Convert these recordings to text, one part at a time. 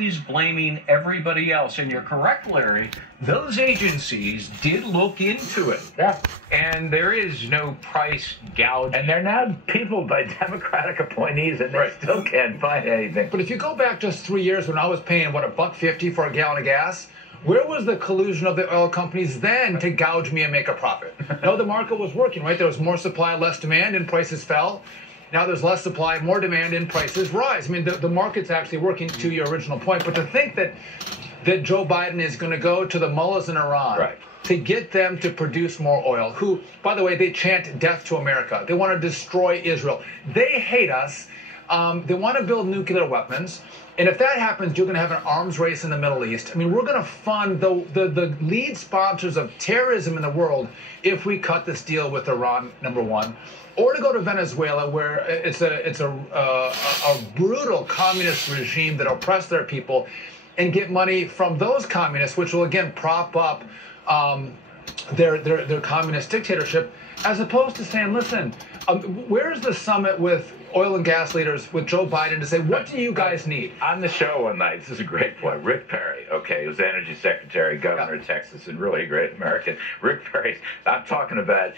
always blaming everybody else. And you're correct, Larry. Those agencies did look into it. Yeah. And there is no price gouging. And they're now people by Democratic appointees, and they still can't find anything. But if you go back just 3 years when I was paying, what, $1.50 for a gallon of gas, where was the collusion of the oil companies then to gouge me and make a profit? No, the market was working, right? There was more supply, less demand, and prices fell. Now there's less supply, more demand, and prices rise. I mean, the market's actually working, to your original point. But to think that Joe Biden is going to go to the mullahs in Iran to get them to produce more oil, who, by the way, they chant death to America. They want to destroy Israel. They hate us. They want to build nuclear weapons. And if that happens, you're going to have an arms race in the Middle East. I mean, we're going to fund the lead sponsors of terrorism in the world if we cut this deal with Iran, number one. Or to go to Venezuela, where it's a brutal communist regime that oppress their people, and get money from those communists, which will again prop up their communist dictatorship, as opposed to saying, listen, where's the summit with oil and gas leaders with Joe Biden to say, what do you guys need? On the show one night, this is a great point, Rick Perry, he was Energy Secretary, Governor of Texas, and really a great American. Rick Perry, I'm talking about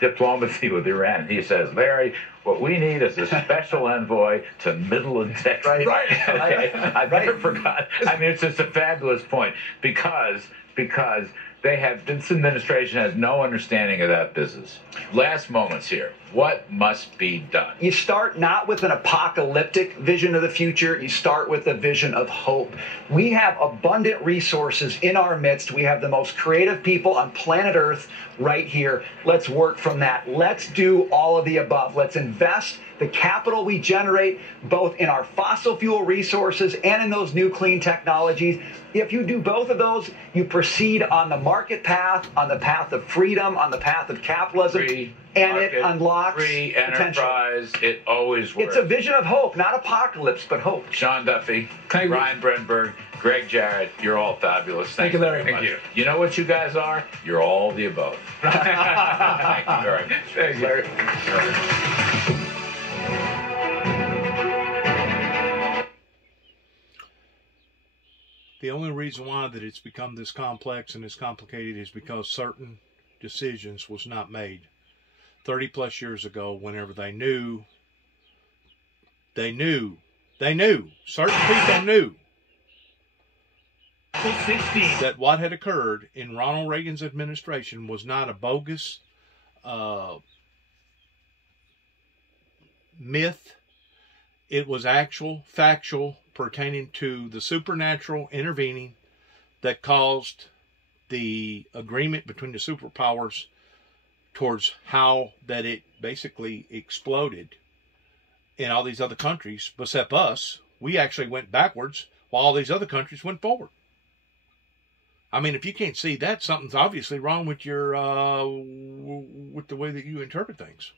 diplomacy with Iran. He says, Larry, what we need is a special envoy to Midland, Texas. I've never forgot. I mean, it's just a fabulous point because this administration has no understanding of that business. Last moments here. What must be done? You start not with an apocalyptic vision of the future. You start with a vision of hope. We have abundant resources in our midst. We have the most creative people on planet Earth right here. Let's work from that. Let's do all of the above. Let's invest the capital we generate both in our fossil fuel resources and in those new clean technologies. If you do both of those, you proceed on the market path, on the path of freedom, on the path of capitalism, and it unlocks free enterprise. Potential. It always works. It's a vision of hope, not apocalypse, but hope. Sean Duffy, Ryan Brenberg, Greg Jarrett, you're all fabulous. Thank you, Larry. Thank you. You know what you guys are? You're all the above. Thank you very much. Thanks, Larry. The only reason why that it's become this complex and this complicated is because certain decisions was not made 30 plus years ago, whenever they knew, certain people knew that what had occurred in Ronald Reagan's administration was not a bogus myth. It was actual, factual, pertaining to the supernatural intervening that caused the agreement between the superpowers towards how that it basically exploded in all these other countries. But except us, we actually went backwards while all these other countries went forward. I mean, if you can't see that, something's obviously wrong with your with the way that you interpret things.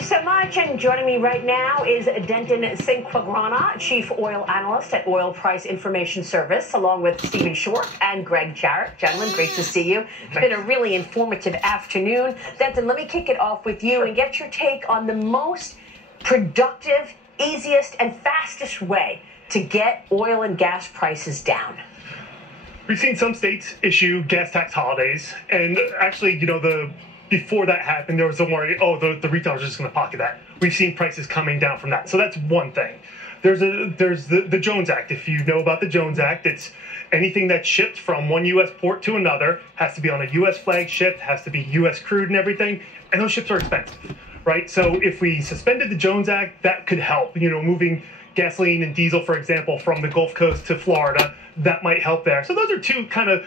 So much, and joining me right now is Denton Cinquagrana, Chief Oil Analyst at Oil Price Information Service, along with Stephen Short and Greg Jarrett. Gentlemen, great to see you. It's been a really informative afternoon. Denton, let me kick it off with you and get your take on the most productive, easiest, and fastest way to get oil and gas prices down. We've seen some states issue gas tax holidays, and actually, before that happened, there was a worry, the retailers are just going to pocket that. We've seen prices coming down from that. So that's one thing. There's the Jones Act. If you know about the Jones Act, it's anything that's shipped from one U.S. port to another has to be on a U.S. flag ship, has to be U.S. crude and everything, and those ships are expensive, right? So if we suspended the Jones Act, that could help. Moving gasoline and diesel, for example, from the Gulf Coast to Florida, that might help there. So those are two kind of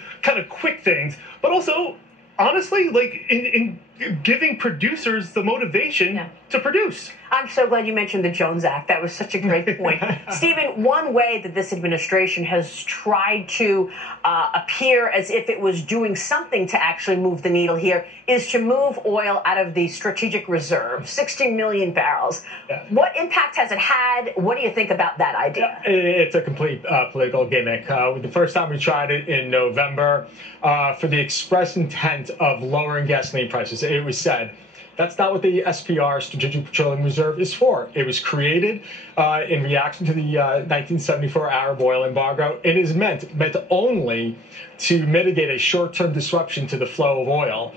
quick things, but also, honestly, like in giving producers the motivation to produce. I'm so glad you mentioned the Jones Act. That was such a great point. Stephen, one way that this administration has tried to appear as if it was doing something to actually move the needle here is to move oil out of the strategic reserve, 60 million barrels. Yeah. What impact has it had? What do you think about that idea? It's a complete political gimmick. The first time we tried it in November, for the express intent of lowering gasoline prices, it was said, That's not what the SPR, Strategic Petroleum Reserve, is for. It was created in reaction to the 1974 Arab oil embargo. It is meant only to mitigate a short-term disruption to the flow of oil.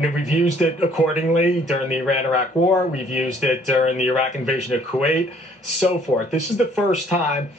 We've used it accordingly during the Iran-Iraq War. We've used it during the Iraq invasion of Kuwait, so forth. This is the first time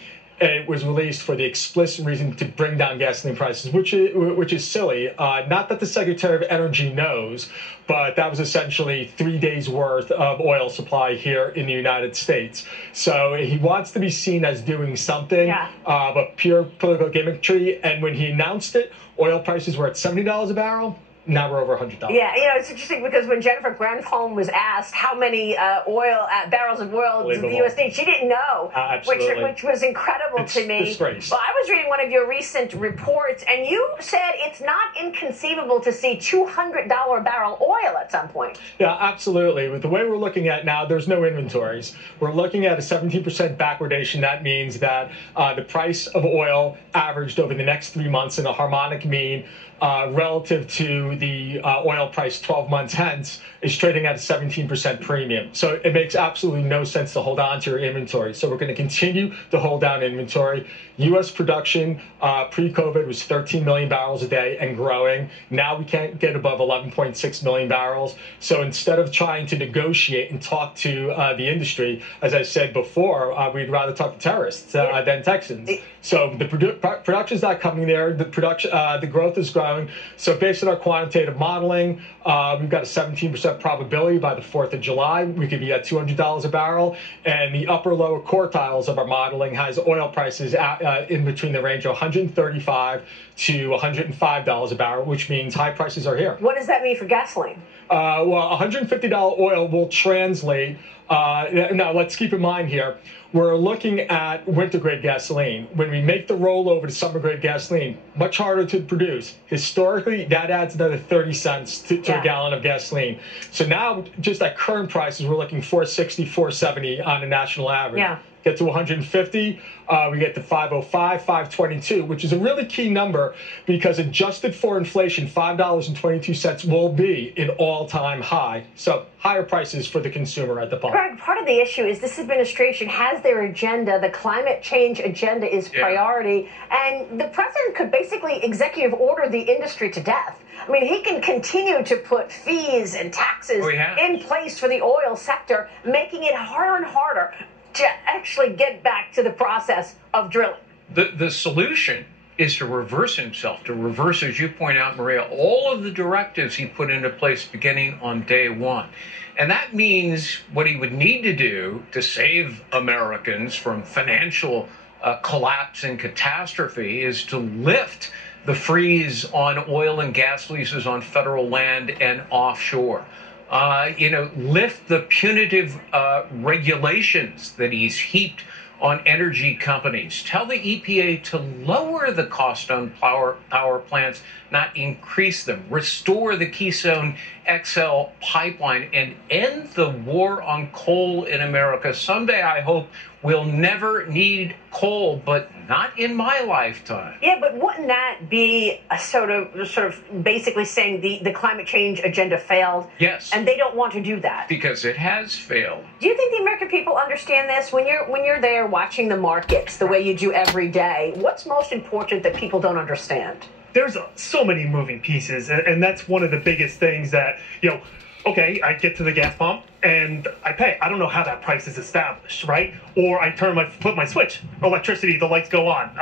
it was released for the explicit reason to bring down gasoline prices, which is silly. Not that the Secretary of Energy knows, but that was essentially 3 days worth of oil supply here in the United States. So he wants to be seen as doing something, but pure political gimmickry. And when he announced it, oil prices were at $70 a barrel. Now we're over $100. Yeah, it's interesting because when Jennifer Granholm was asked how many barrels of oil does the U.S. need, she didn't know, which was incredible to me. Disgrace. Well, I was reading one of your recent reports, and you said it's not inconceivable to see $200 barrel oil at some point. Yeah, absolutely. With the way we're looking at now, there's no inventories. We're looking at a 17% backwardation. That means that the price of oil averaged over the next 3 months in a harmonic mean relative to the oil price 12 months hence is trading at a 17% premium. So it makes absolutely no sense to hold on to your inventory. So we're going to continue to hold down inventory. U.S. production pre-COVID was 13 million barrels a day and growing. Now we can't get above 11.6 million barrels. So instead of trying to negotiate and talk to the industry, as I said before, we'd rather talk to terrorists than Texans. So the production's not coming there. The growth is growing. So based on our quantitative modeling, we've got a 17% probability by the 4th of July we could be at $200 a barrel. And the upper lower quartiles of our modeling has oil prices in between the range of $135 to $105 a barrel, which means high prices are here. What does that mean for gasoline? Well, $150 oil will translate. Now, let's keep in mind here, we're looking at winter-grade gasoline. When we make the rollover to summer-grade gasoline, much harder to produce. Historically, that adds another 30 cents to a gallon of gasoline. So now, just at current prices, we're looking $4.60, $4.70 on a national average. Yeah. Get to 150, we get to 505, 522, which is a really key number because adjusted for inflation, $5.22 will be an all-time high. So higher prices for the consumer at the pump. Greg, part of the issue is this administration has their agenda. The climate change agenda is priority, and the president could basically executive order the industry to death. I mean, he can continue to put fees and taxes in place for the oil sector, making it harder and harder to actually get back to the process of drilling. The solution is to reverse himself, to reverse, as you point out, Maria, all of the directives he put into place beginning on day one. And that means what he would need to do to save Americans from financial collapse and catastrophe is to lift the freeze on oil and gas leases on federal land and offshore. Lift the punitive regulations that he's heaped on energy companies. Tell the EPA to lower the cost on power plants, not increase them. Restore the Keystone XL pipeline and end the war on coal in America. Someday, I hope, we'll never need coal, but not in my lifetime. Yeah, but wouldn't that be a sort of basically saying the climate change agenda failed? Yes. And they don't want to do that. Because it has failed. Do you think the American people understand this? When you're there watching the markets the way you do every day, what's most important that people don't understand? There's so many moving pieces, and that's one of the biggest things that, okay, I get to the gas pump and I pay. I don't know how that price is established, right? Or I flip my switch, electricity, the lights go on.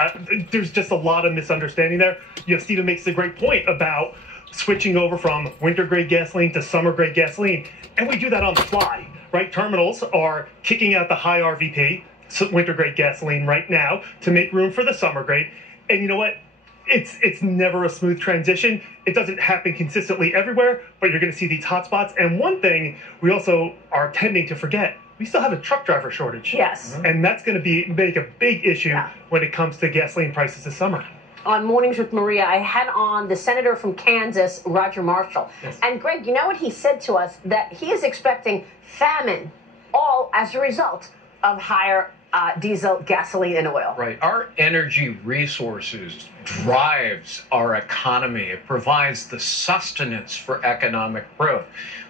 There's just a lot of misunderstanding there. Stephen makes a great point about switching over from winter-grade gasoline to summer-grade gasoline, and we do that on the fly, right? Terminals are kicking out the high RVP, winter-grade gasoline right now, to make room for the summer-grade, and you know what? It's never a smooth transition. It doesn't happen consistently everywhere, but you're going to see these hot spots. And one thing we also are tending to forget, we still have a truck driver shortage. Yes. And that's going to make a big issue when it comes to gasoline prices this summer. On Mornings with Maria, I had on the senator from Kansas, Roger Marshall. Yes. And Greg, you know what he said to us? That he is expecting famine, all as a result of higher diesel, gasoline, and oil. Right. Our energy resources drives our economy. It provides the sustenance for economic growth.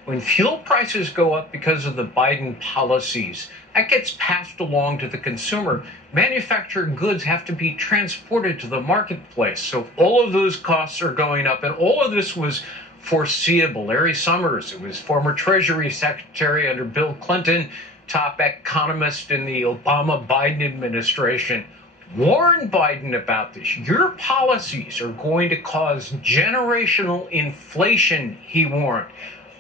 When fuel prices go up because of the Biden policies, that gets passed along to the consumer. Manufactured goods have to be transported to the marketplace. So all of those costs are going up, and all of this was foreseeable. Larry Summers, who was former Treasury Secretary under Bill Clinton, top economist in the Obama-Biden administration, warned Biden about this. Your policies are going to cause generational inflation, he warned.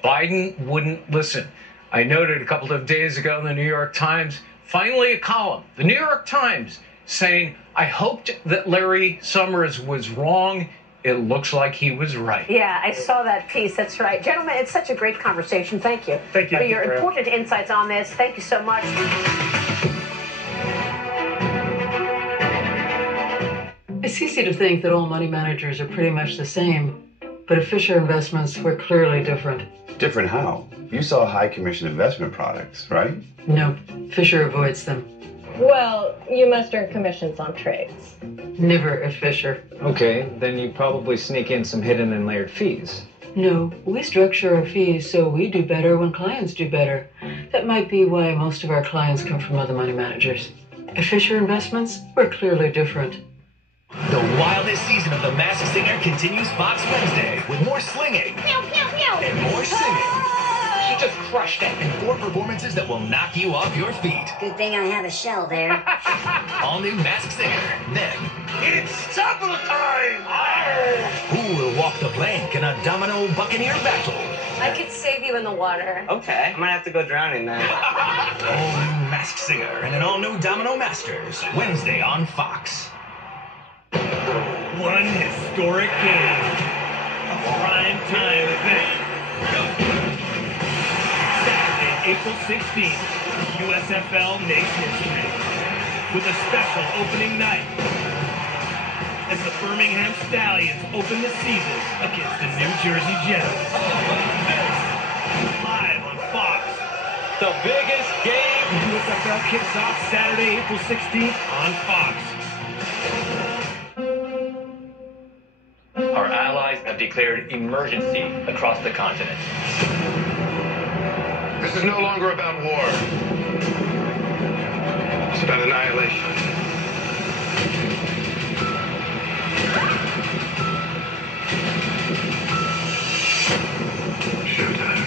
Biden wouldn't listen. I noted a couple of days ago in the New York Times, finally a column, the New York Times, saying, I hoped that Larry Summers was wrong. It looks like he was right. Yeah, I saw that piece. That's right. Gentlemen, it's such a great conversation. Thank you. Thank you For your important insights on this. Thank you so much. It's easy to think that all money managers are pretty much the same, but at Fisher Investments, we're clearly different. Different how? You saw high commission investment products, right? No, Fisher avoids them. Well, you must earn commissions on trades. Never at Fisher. Okay, then you probably sneak in some hidden and layered fees. No, we structure our fees so we do better when clients do better. That might be why most of our clients come from other money managers. At Fisher Investments, we're clearly different. The wildest season of The Masked Singer continues Fox Wednesday with more slinging and more singing. She just crushed it. And 4 performances that will knock you off your feet. Good thing I have a shell there. All new Masked Singer. Then, it's Temple time! who will walk the plank in a domino buccaneer battle? I could save you in the water. Okay, I'm gonna have to go drowning then. All new Masked Singer and an all-new Domino Masters. Wednesday on Fox. One historic game. A prime time event. Saturday, April 16th, USFL makes history with a special opening night as the Birmingham Stallions open the season against the New Jersey Jets. Live on Fox. The biggest game. USFL kicks off Saturday, April 16th on Fox. Our allies have declared emergency across the continent. This is no longer about war. It's about annihilation. Showtime.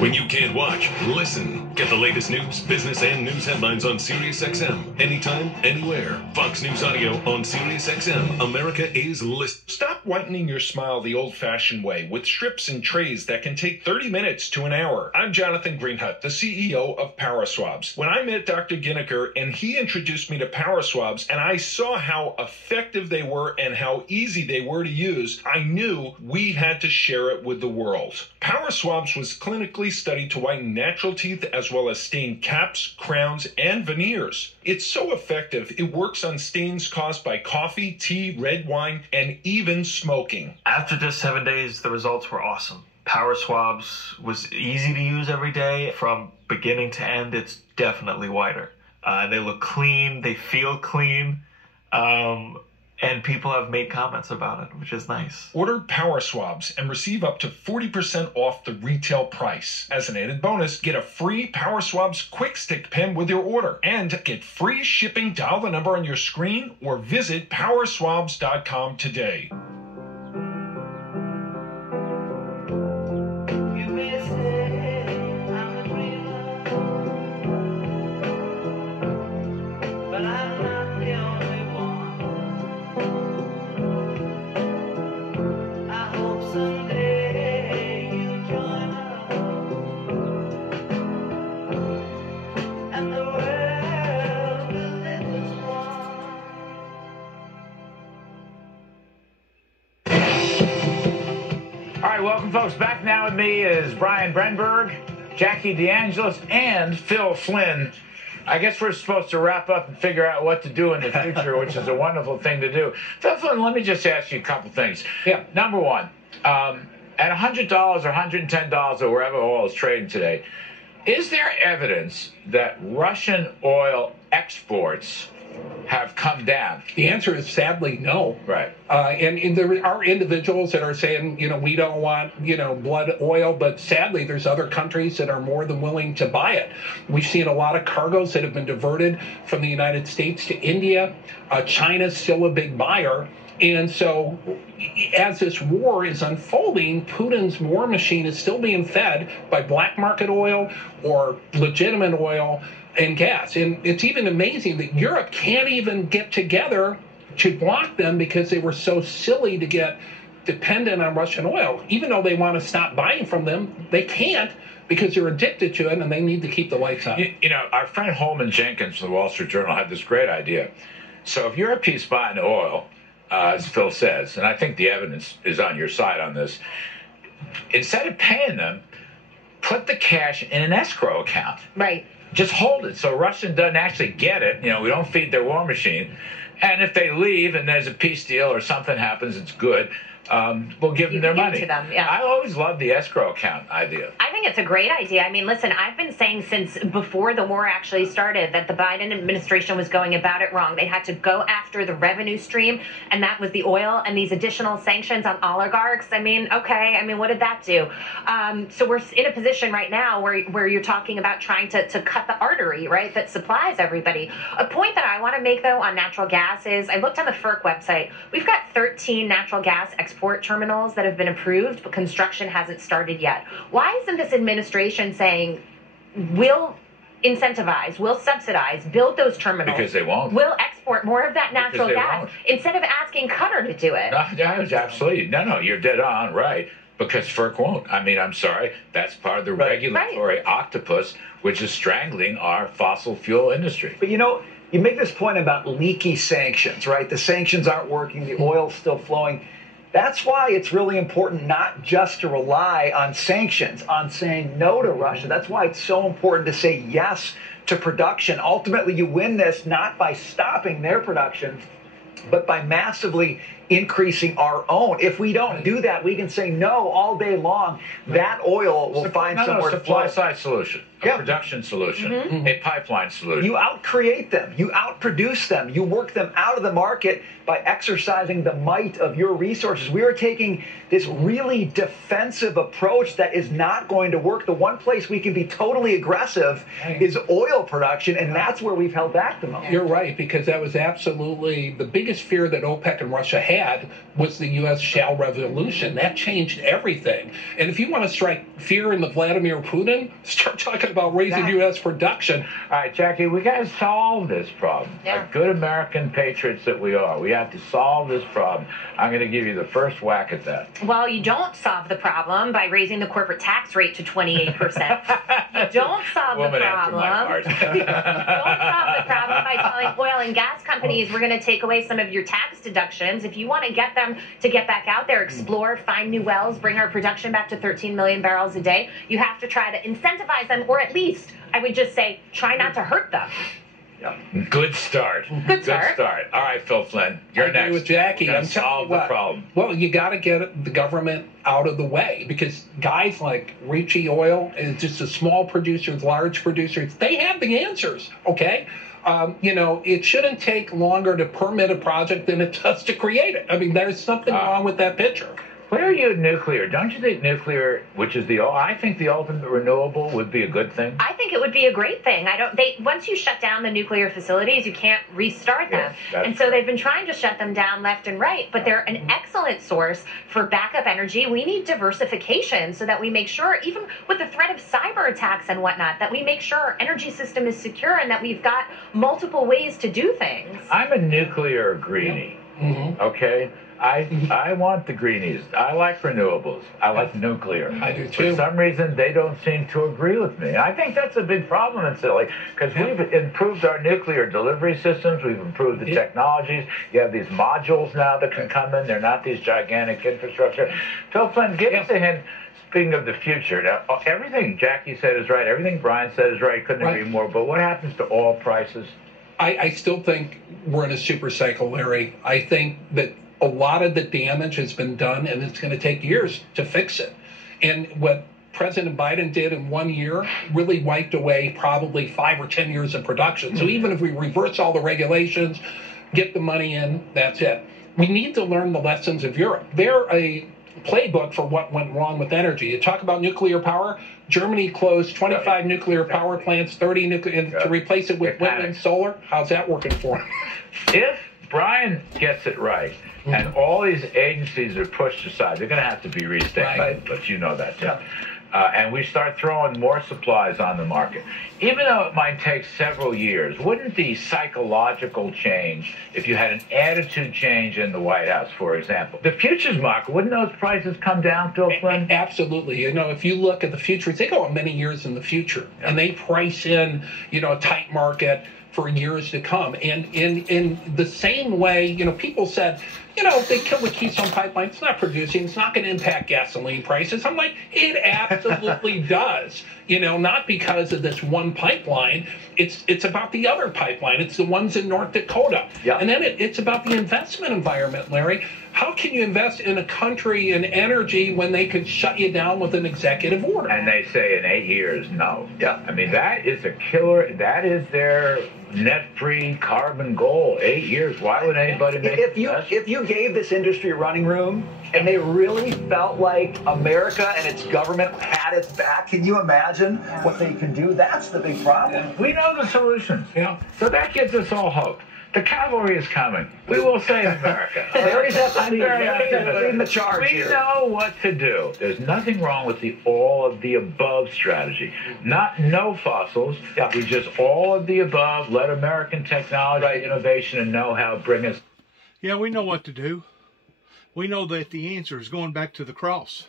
When you can't watch, listen. Get the latest news, business, and news headlines on SiriusXM. Anytime, anywhere. Fox News Audio on SiriusXM. America is listening. Stop whitening your smile the old-fashioned way with strips and trays that can take 30 minutes to an hour. I'm Jonathan Greenhut, the CEO of Power Swabs. When I met Dr. Ginniker and he introduced me to Power Swabs and I saw how effective they were and how easy they were to use, I knew we had to share it with the world. Power Swabs was clinically studied to whiten natural teeth as well as stain caps, crowns, and veneers. It's so effective, it works on stains caused by coffee, tea, red wine, and even smoking. After just 7 days, the results were awesome. Power Swabs was easy to use every day. From beginning to end, it's definitely whiter. They look clean, they feel clean. And people have made comments about it, which is nice. Order Power Swabs and receive up to 40% off the retail price. As an added bonus, get a free Power Swabs Quick Stick pen with your order. And get free shipping. Dial the number on your screen or visit powerswabs.com today. Welcome, folks. Back now with me is Brian Brenberg, Jackie DeAngelis, and Phil Flynn. I guess we're supposed to wrap up and figure out what to do in the future, which is a wonderful thing to do. Phil Flynn, let me just ask you a couple things. Yeah. Number one, At $100 or $110 or wherever oil is trading today, is there evidence that Russian oil exports have come down? The answer is sadly no. Right. And there are individuals that are saying, we don't want, blood oil, but sadly there's other countries that are more than willing to buy it. We've seen a lot of cargoes that have been diverted from the United States to India. China's still a big buyer. And so as this war is unfolding, Putin's war machine is still being fed by black market oil or legitimate oil and gas. And it's even amazing that Europe can't even get together to block them because they were so silly to get dependent on Russian oil. Even though they want to stop buying from them, they can't because they're addicted to it and they need to keep the lights on. Our friend Holman Jenkins from the Wall Street Journal had this great idea. So if Europe keeps buying oil, as Phil says, and I think the evidence is on your side on this, instead of paying them, put the cash in an escrow account. Right. Just hold it so Russia doesn't actually get it. We don't feed their war machine. And if they leave and there's a peace deal or something happens, it's good. We'll give them their money. To them, yeah. I always loved the escrow account idea. I think it's a great idea. I mean, listen, I've been saying since before the war actually started that the Biden administration was going about it wrong. They had to go after the revenue stream, and that was the oil and these additional sanctions on oligarchs. I mean, okay, what did that do? So we're in a position right now where you're talking about trying to cut the artery, right, that supplies everybody. A point that I want to make, though, on natural gas is I looked on the FERC website. We've got 13 natural gas export terminals that have been approved, but construction hasn't started yet. Why isn't this administration saying we'll incentivize, we'll subsidize, build those terminals? Because they won't. We'll export more of that natural gas won't. instead of asking Qatar to do it. No, absolutely. No, you're dead on, right. Because FERC won't. I'm sorry. That's part of the regulatory octopus, which is strangling our fossil fuel industry. But you make this point about leaky sanctions, right? The sanctions aren't working, the oil's still flowing. That's why it's really important not just to rely on sanctions, on saying no to Russia. That's why it's so important to say yes to production. Ultimately, you win this not by stopping their production, but by massively increasing our own. If we don't do that, we can say no all day long. That oil will find somewhere to flow. A supply-side solution, a production solution, a pipeline solution. You out-create them. You out-produce them. You work them out of the market by exercising the might of your resources. We are taking this really defensive approach that is not going to work. The one place we can be totally aggressive is oil production, and that's where we've held back the most. You're right, because that was absolutely the biggest fear that OPEC and Russia had was the U.S. shale revolution. That changed everything. And if you want to strike fear in the Vladimir Putin, start talking about raising U.S. production. All right, Jackie, we got to solve this problem. Like good American patriots that we are, we have to solve this problem. I'm going to give you the first whack at that. Well, you don't solve the problem by raising the corporate tax rate to 28%. You don't solve the problem. You don't solve the problem by telling oil and gas companies we're going to take away some of your tax deductions. If you want to get them to get back out there, explore, find new wells, bring our production back to 13 million barrels a day, you have to try to incentivize them, or at least, I would just say, try not to hurt them. Good start. Good start. All right, Phil Flynn, you're next. With Jackie, I'm solve the problem. Well, you got to get the government out of the way, because guys like Ricci Oil is just a small producers, large producers. They have the answers. Okay. It shouldn't take longer to permit a project than it does to create it. There's something wrong with that picture. Where are you at nuclear? Don't you think nuclear, which is I think the ultimate renewable would be a good thing? I think it would be a great thing. Once you shut down the nuclear facilities, you can't restart them. And so they've been trying to shut them down left and right, but they're an excellent source for backup energy. We need diversification so that we make sure, even with the threat of cyber attacks and whatnot, that we make sure our energy system is secure and that we've got multiple ways to do things. I'm a nuclear greenie, okay? I want the greenies. I like renewables. I like nuclear. I do too. For some reason, they don't seem to agree with me. I think that's a big problem in Silly, because we've improved our nuclear delivery systems. We've improved the technologies. You have these modules now that can come in. They're not these gigantic infrastructure. Phil Flynn, give us a hint. Speaking of the future, now, everything Jackie said is right. Everything Brian said is right. Couldn't agree more. But what happens to oil prices? I still think we're in a super cycle, Larry. I think that a lot of the damage has been done, and it's going to take years to fix it. And what President Biden did in 1 year really wiped away probably 5 or 10 years of production. So even if we reverse all the regulations, get the money in, that's it. We need to learn the lessons of Europe. They're a playbook for what went wrong with energy. You talk about nuclear power. Germany closed 25 nuclear power plants, 30 nuclear, to replace it with wind and solar. How's that working for them? If Brian gets it right, and all these agencies are pushed aside, they're going to have to be restated, Right. but you know that, Tim. And we start throwing more supplies on the market. Even though it might take several years, wouldn't the psychological change, if you had an attitude change in the White House, for example, the futures market, wouldn't those prices come down, Phil Flynn? Absolutely. You know, if you look at the futures, they go many years in the future, and they price in, you know, a tight market for years to come. And in the same way, you know, people said, you know, they killed the Keystone Pipeline. It's not producing. It's not going to impact gasoline prices. I'm like, it absolutely does. You know, not because of this one pipeline. It's about the other pipeline. It's the ones in North Dakota. Yeah. And then it's about the investment environment, Larry. How can you invest in a country in energy when they could shut you down with an executive order? And they say in 8 years, no. Yeah. I mean, that is a killer. That is their net-free carbon goal. 8 years. Why would anybody make If you gave this industry running room and they really felt like America and its government had its back, can you imagine what they can do? That's the big problem. We know the solutions. Yeah. So that gives us all hope. The cavalry is coming. We will save America. Larry's at the I'm lead. very Larry's optimistic. leading the charge We here. know what to do. There's nothing wrong with the all of the above strategy. Not no fossils. Yeah. We just all of the above. Let American technology, innovation, and know-how bring us. Yeah, we know what to do. We know that the answer is going back to the cross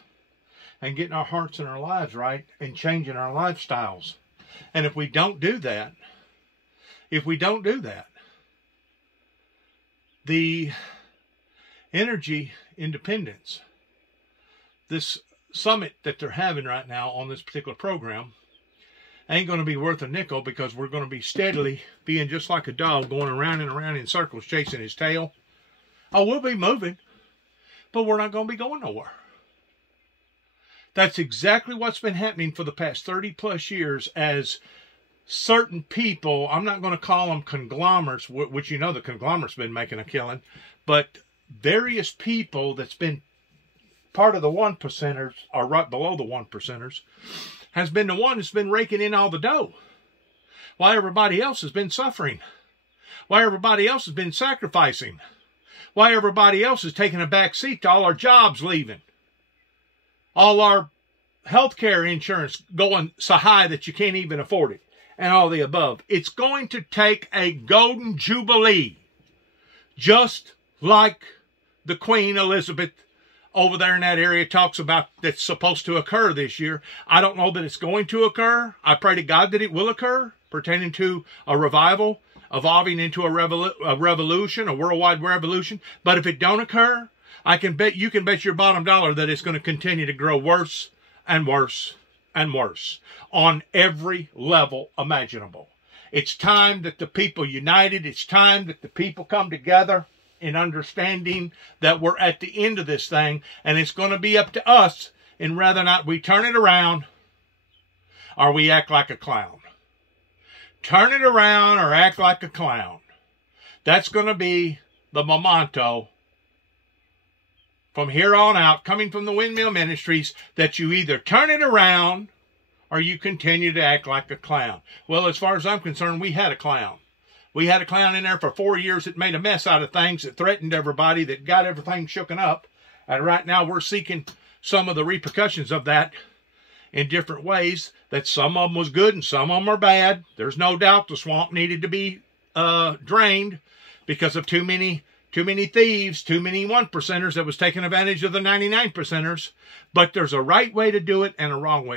and getting our hearts and our lives right and changing our lifestyles. And if we don't do that, the energy independence, this summit that they're having right now on this particular program, ain't going to be worth a nickel, because we're going to be steadily being just like a dog going around and around in circles chasing his tail. Oh, we'll be moving, but we're not going to be going nowhere. That's exactly what's been happening for the past 30 plus years, as certain people, I'm not going to call them conglomerates, which you know the conglomerates been making a killing, but various people that's been part of the 1%ers, or right below the 1%ers, has been the one that's been raking in all the dough, while everybody else has been suffering, while everybody else has been sacrificing, while everybody else is taking a back seat to all our jobs leaving, all our health care insurance going so high that you can't even afford it, and all the above. It's going to take a golden jubilee, just like the Queen Elizabeth over there in that area talks about, that's supposed to occur this year. I don't know that it's going to occur. I pray to God that it will occur, pertaining to a revival, evolving into a revolution, a worldwide revolution. But if it don't occur, you can bet your bottom dollar that it's going to continue to grow worse and worse and worse on every level imaginable. It's time that the people united. It's time that the people come together in understanding that we're at the end of this thing, and it's going to be up to us in whether or not we turn it around or we act like a clown. Turn it around or act like a clown. That's going to be the memento from here on out, coming from the Windmill Ministries, that you either turn it around or you continue to act like a clown. Well, as far as I'm concerned, we had a clown. We had a clown in there for 4 years that made a mess out of things, that threatened everybody, that got everything shooken up. And right now we're seeking some of the repercussions of that in different ways, that some of them was good and some of them are bad. There's no doubt the swamp needed to be drained because of too many thieves, too many 1%ers that was taking advantage of the 99%ers. But there's a right way to do it and a wrong way.